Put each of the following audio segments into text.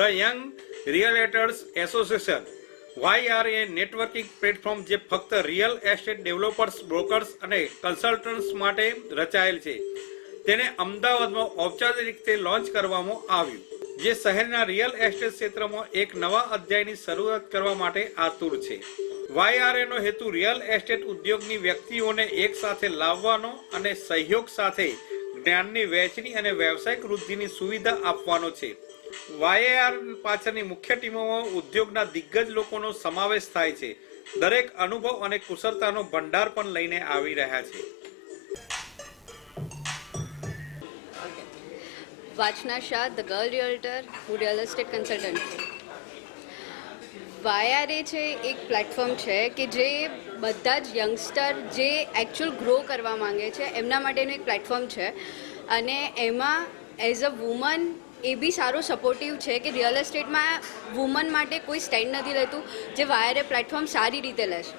The young realtors association YRA networking platform જે ફક્ત real estate developers, brokers અને consultants માટે રચાયેલ છે, તેને અમદાવાદમાં ઔપચારિક રીતે લોન્ચ કરવામાં આવ્યું, જે શહેરના રિયલ એસ્ટેટ ક્ષેત્રમાં એક નવા અધ્યાયની શરૂઆત કરવા માટે આતુર છે. YRA નો હેતુ રિયલ એસ્ટેટ ઉદ્યોગની વ્યક્તિઓને એક સાથે લાવવાનો અને સહયોગ સાથે જ્ઞાનની વહેંચણી અને વ્યવસાયિક વૃદ્ધિની સુવિધા આપવાનો છે. YAR પાછળની મુખ્ય ટીમોમાં ઉદ્યોગના દિગ્ગજ લોકોનો સમાવેશ થાય છે. દરેક અનુભવ અને કુશળતાનો ભંડાર પણ લઈને આવી રહ્યા છે. વાચના શાહ, ધ ગર્લ રિયલ્ટર, હું રિયલ એસ્ટેટ કન્સલ્ટન્ટ છું. YRA છે એક પ્લેટફોર્મ છે કે જે બધા જ યંગસ્ટર જે એકચ્યુઅલ ગ્રો કરવા માંગે છે એમના માટેનું એક પ્લેટફોર્મ છે, અને એમાં એઝ અ વુમન એ બી સારું સપોર્ટિવ છે કે રિયલ એસ્ટેટમાં વુમન માટે કોઈ સ્ટેન્ડ નથી લેતું, જે YRA પ્લેટફોર્મ સારી રીતે લેશે.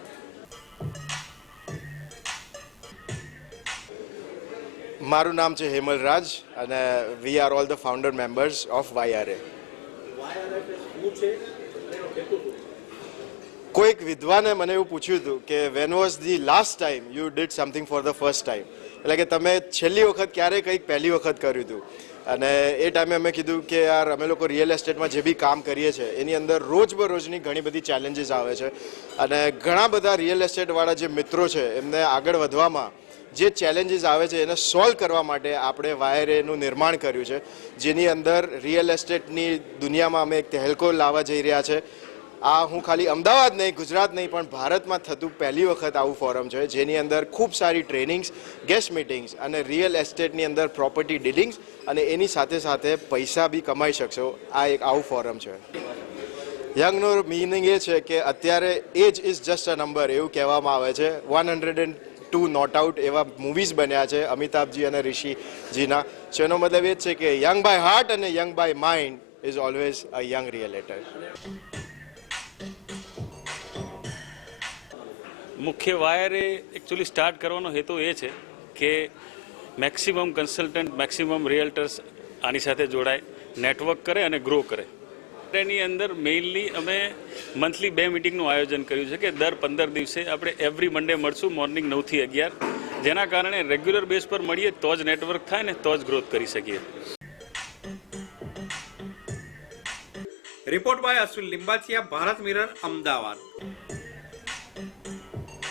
મારું નામ છે હેમલ રાજ અને we are all the founder members of YRA. કોઈક વિદ્વાને મને એવું પૂછ્યું હતું કે when was the last time you did something for the first time, એટલે કે તમે છેલ્લી વખત ક્યારે કંઈક પહેલી વખત કર્યું હતું. અને એ ટાઈમે અમે કીધું કે યાર અમે લોકો રિયલ એસ્ટેટમાં જે બી કામ કરીએ છીએ એની અંદર રોજબરોજની ઘણી બધી ચેલેન્જીસ આવે છે, અને ઘણા બધા રિયલ એસ્ટેટવાળા જે મિત્રો છે એમને આગળ વધવામાં જે ચેલેન્જીસ આવે છે એને સોલ્વ કરવા માટે આપણે YRAનું નિર્માણ કર્યું છે, જેની અંદર રિયલ એસ્ટેટની દુનિયામાં અમે એક તહેલકો લાવવા જઈ રહ્યા છે. આ હું ખાલી અમદાવાદ નહીં, ગુજરાત નહીં, પણ ભારતમાં થતું પહેલી વખત આવું ફોરમ છે, જેની અંદર ખૂબ સારી ટ્રેનિંગ્સ, ગેસ્ટ મિટિંગ્સ અને રિયલ એસ્ટેટની અંદર પ્રોપર્ટી ડીલિંગ્સ અને એની સાથે સાથે પૈસા બી કમાઈ શકશો. આ એક આવું ફોરમ છે. યંગનો મિનિંગ એ છે કે અત્યારે age is just a number એવું કહેવામાં આવે છે. 102 નોટ આઉટ એવા મૂવીઝ બન્યા છે અમિતાભજી અને ઋષિજીના. એનો મતલબ એ જ છે કે યંગ બાય હાર્ટ અને young by mind is always a young realtor. મુખ્ય YRA એકચ્યુઅલી સ્ટાર્ટ કરવાનો હેતુ એ છે કે મેક્સિમમ કન્સલ્ટન્ટ, મેક્સિમમ રિયલ્ટર્સ આની સાથે જોડાય, નેટવર્ક કરે અને ગ્રો કરે. એની અંદર મેઇનલી અમે મંથલી 2 મિટિંગનું આયોજન કર્યું છે કે દર 15 દિવસે આપણે એવરી મંડે મળશું મોર્નિંગ 9 થી 11, જેના કારણે રેગ્યુલર બેઝ પર મળીએ તો જ નેટવર્ક થાય ને તો જ ગ્રોથ કરી શકીએ. Report by Ashwin Limbachiya, Bharat Mirror, Ahmedabad.